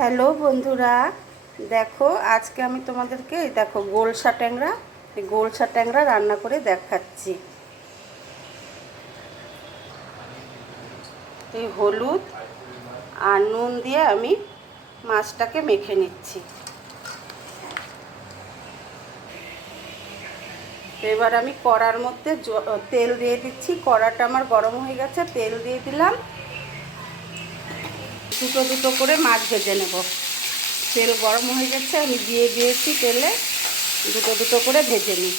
Hello বন্ধুরা, দেখো আজকে আমি তোমাদেরকে দেখো গোলসা ট্যাংরা গোলসা ট্যাংরা রান্না করে দেখাচ্ছি। এই হলুদ আর নুন দিয়ে আমি মাছটাকে মেখে নিচ্ছি। এবার আমি কড়ার মধ্যে তেল দিয়ে দিচ্ছি, কড়াটা আমার গরম হয়ে গেছে, তেল দিয়ে দিলাম। দুটো দুটো করে মাছ ভেজে নেব। তেল গরম হয়ে গেছে, আমি দিয়ে দিয়েছি তেলে, দুটো দুটো করে ভেজে নিই।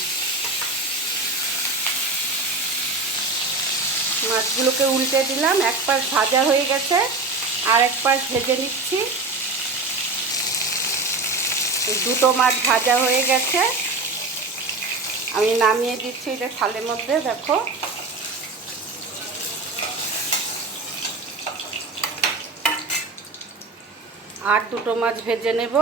মাছগুলোকে উল্টে দিলাম, এক পাশ ভাজা হয়ে গেছে, আর এক পাশ ভেজে নিচ্ছি। দুটো মাছ ভাজা হয়ে গেছে। আমি নামিয়ে দিচ্ছি, এটা থালের মধ্যে, দেখো। আর দুটো মাছ ভেজে নেব।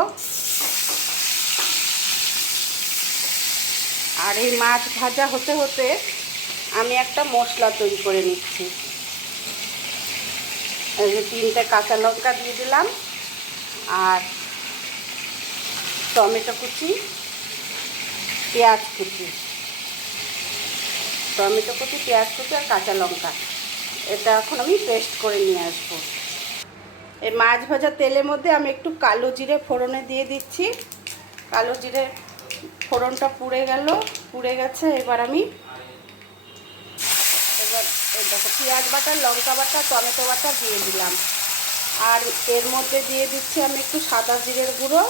আর এই মাছ ভাজা হতে হতে আমি একটা মশলা তৈরি করে নিচ্ছি। তিনটে কাঁচা লঙ্কা দিয়ে দিলাম আর টমেটো কুচি, পেঁয়াজ কুচি। টমেটো কুচি, পেঁয়াজ কুচি আর কাঁচা লঙ্কা। এটা এখন আমি পেস্ট করে নিয়ে আসব। এই মাছ ভাজা তেলের মধ্যে আমি একটু কালো জিরে ফোড়নে দিয়ে দিচ্ছি। কালো জিরে ফোড়নটা পুড়ে গেল, পুড়ে গেছে, এবার আমি এবার দেখো, পেঁয়াজ বাটা, লঙ্কা বাটা, টমেটো বাটা দিয়ে দিলাম। আর এর মধ্যে দিয়ে দিচ্ছি আমি একটু সাদা জিরের গুঁড়ো।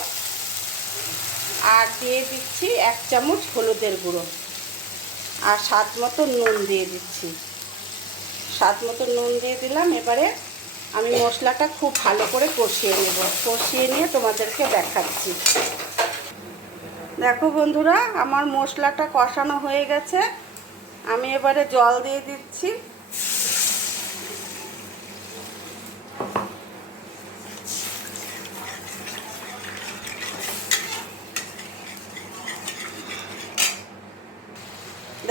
আর দিয়ে দিচ্ছি এক চামচ হলুদের গুঁড়ো। আর স্বাদ মতো নুন দিয়ে দিচ্ছি। স্বাদ মতো নুন দিয়ে দিলাম, এবারে আমি মশলাটা খুব ভালো করে কষিয়ে নেব। কষিয়ে নিয়ে তোমাদেরকে দেখাচ্ছি। দেখো বন্ধুরা, আমার মশলাটা কষানো হয়ে গেছে। আমি এবারে জল দিয়ে দিচ্ছি।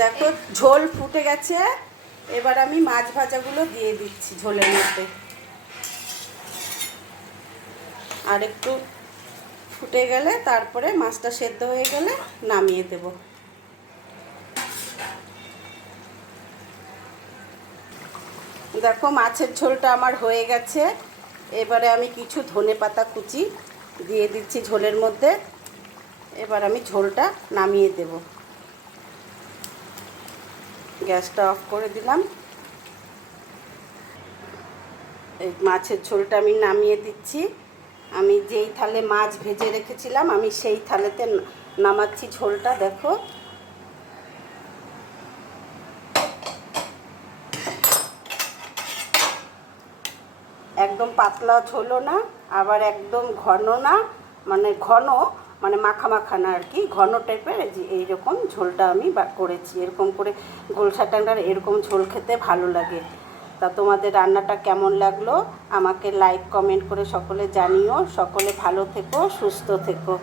দেখো, ঝোল ফুটে গেছে। এবার আমি মাছ ভাজাগুলো দিয়ে দিচ্ছি ঝোলের মধ্যে। আর একটু ফুটে গেলে তারপরে মাছটা সেদ্ধ হয়ে গেলে নামিয়ে দেব। দেখো মাছের ঝোলটা আমার হয়ে গেছে। এবারে আমি কিছু ধনে পাতা কুচি দিয়ে দিচ্ছি ঝোলের মধ্যে। এবার আমি ঝোলটা নামিয়ে দেব। গ্যাসটা অফ করে দিলাম। এই মাছের ঝোলটা আমি নামিয়ে দিচ্ছি। আমি যেই থালে মাছ ভেজে রেখেছিলাম, আমি সেই থালেতে নামাচ্ছি ঝোলটা, দেখো। একদম পাতলা ঝোলও না, আবার একদম ঘন না মানে ঘন মানে মাখা না আর কি, ঘন টাইপের এইরকম ঝোলটা আমি করেছি। এরকম করে গোলসা ট্যাংরার এরকম ঝোল খেতে ভালো লাগে। তা তোমাদের রান্নাটা কেমন লাগল? আমাকে লাইক কমেন্ট করে সকলে জানিও। সকলে ভালো থেকো, সুস্থ থেকো।